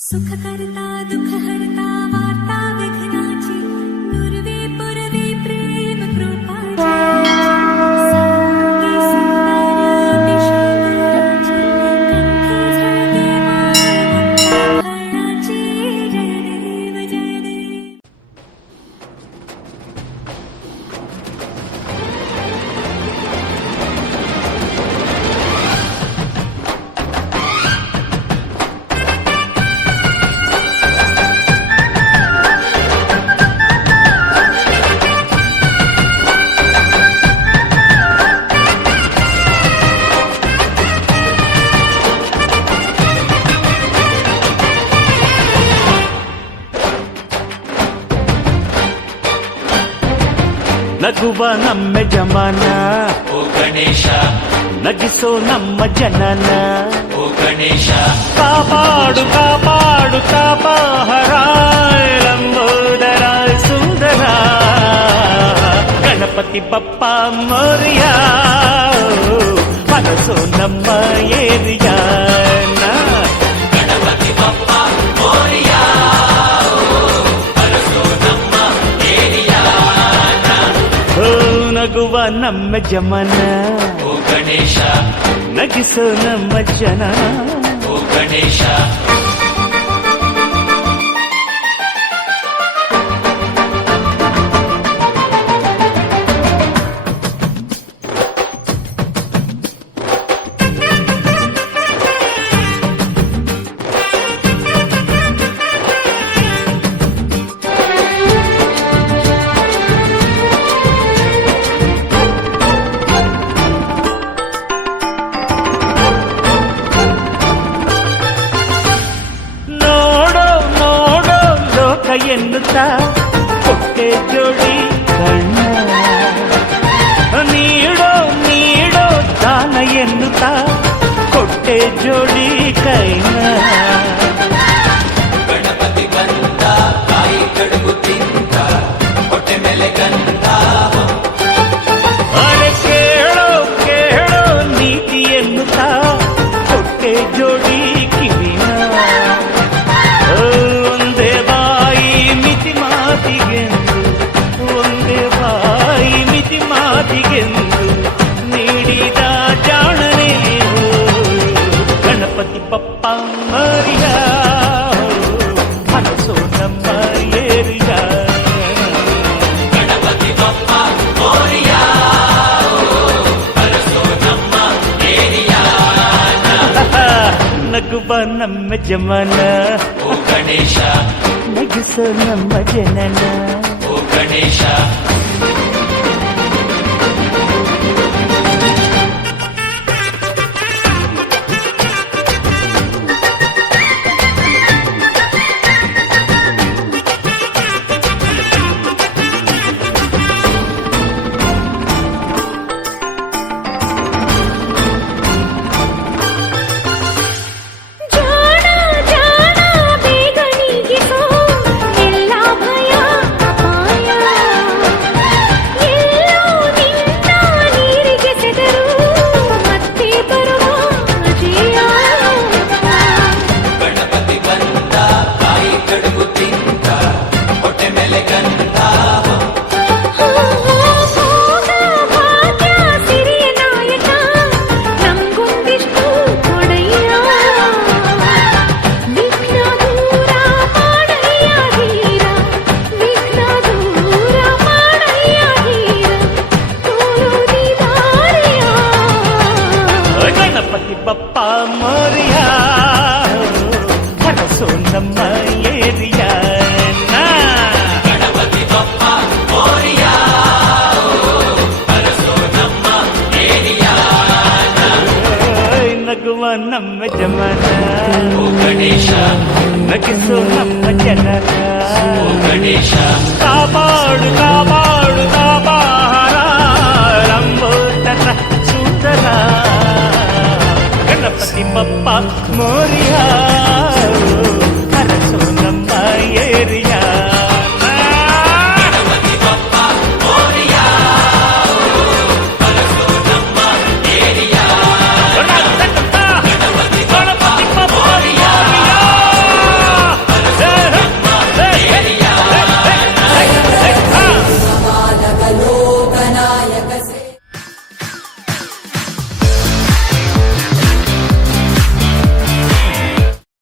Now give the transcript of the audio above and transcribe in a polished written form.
सुख करता दुख हरता वार्ता विघ्नाची नुरवे पुरवे प्रेम कृपाची संगी सुंदर दिशेची कंठी झळके फळाची जय देव जय देव. ನಗುವ ನಮ್ಮ ಜಮಾನ ಓ ಗಣೇಶ, ನಗಿಸೋ ನಮ್ಮ ಜನನ ಓ ಗಣೇಶ, ಕಾಪಾಡು ಕಾಪಾಡು ಕಾಪಾಹರ ಲಂಬೋದರ ಸುಂದರ ಗಣಪತಿ ಬಪ್ಪ ಮೋರ್ಯ ಮನಸೋ ನಮ್ಮ ಏರಿಯಾನ ಗಣಪತಿ ಬಪ್ಪ ಮೋರಿಯ, ಅರಸೋ ನಮ್ಮ ಏರಿಯಾನ. ಓ ನಗುವ ನಮ್ಮ ಜಮನ ಓ ಗಣೇಶ, ನಗಿಸೋ ನಮ್ಮ ಜನ ಓ ಗಣೇಶ, ನೋಡೋ ನೋಡೋ ಲೋಕ ಎನ್ನುತ್ತಾ ಕೊಟ್ಟೆ ಜೋಡಿ ಕಣ್ಣ ನೀಡೋ ನೀಡೋ ದಾನ ಎನ್ನುತ್ತಾ ಕೊಟ್ಟೆ ಜೋಡಿ ಕೈನ ಗಣಪತಿ ಬಂದ ಕಾಯಿ ಕಡುಬು ತಿಂದ ಹೊಟ್ಟೆ ಮೇಲೆ ಗಂಧ. ಅರೆ ಕೇಳೋ ಕೇಳೋ ನೀತಿ ಎನ್ನುತ್ತಾ ಕೊಟ್ಟೆ ಜೋಡಿ ಕಿವಿನ ಒಂದೇ ಬಾಯಿ ಮಿತಿ ಮಾತಿಗೆಂದು ಒಂದೇ ಬಾಯಿ ಮಿತಿ ಮಾತಿಗೆಂದು ನೀಡಿದ ಜಾಣನೆ ಗಣಪತಿ ಬಪ್ಪ ಮರಿಯ ಮನಸೋ ನಮ್ಮ ಏರಿಯ ಗಣಪತಿ ಬಪ್ಪ ಮೋರಿಯ, ಅರಸೋ ನಮ್ಮ ಏರಿಯಾನ. ನಗುವ ನಮ್ಮ ಜಮನ ಓ ಗಣೇಶ, ನಗಿಸೋ ನಮ್ಮ ಜನನ ಓ ಗಣೇಶ, ಜಾಣ ಜಾಣ ಬೇಗ ನೀಗಿಸೋ ಎಲ್ಲ ಭಯ ಅಪಾಯ ಎಲ್ಲೋ ನಿನ್ನ ನೀರಿಗೆ ಸೆದರು ಮತ್ತೆ ಬರುವ ಜೀವ. ಗಣಪತಿ ಬಂದ ಕಾಯಿ ಕಡುಬು ತಿಂದ ಹೊಟ್ಟೆ ಮೇಲೆ ಗಂಧ. ಭೋಗ ಭಾಗ್ಯ ಸಿರಿಯ ನಾಯಕ ನಮ್ಗೊಂದಿಷ್ಟು ಕೊಡಯ್ಯ. ವಿಘ್ನ ದೂರ ಮಾಡಯ್ಯ ಧೀರ, ವಿಘ್ನ ದೂರ ಮಾಡಯ್ಯ ಧೀರ, ತೋರುದಿ ದಾರಿಯ. ಗಣಪತಿ ಬಪ್ಪ ಮೋರಿಯ ಮನಸೋ ನಮ್ಮ ಏರಿಯ ಗಣಪತಿ ಬಪ್ಪ ಮೋರಿಯ, ಅರಸೋ ನಮ್ಮ ಏರಿಯಾನ. ನಗುವ ನಮ್ಮ ಜಮನ ಓ ಗಣೇಶ, ನಗಿಸೋ ನಮ್ಮ ಜನನ ಓ ಗಣೇಶ, ಕಾಪಾಡು ಕಾಪಾಡು ಕಾಪಾಹರ ಲಂಬೋದರ ಸುಂದರ ಗಣಪತಿ ಬಪ್ಪ ಮೋರಿಯ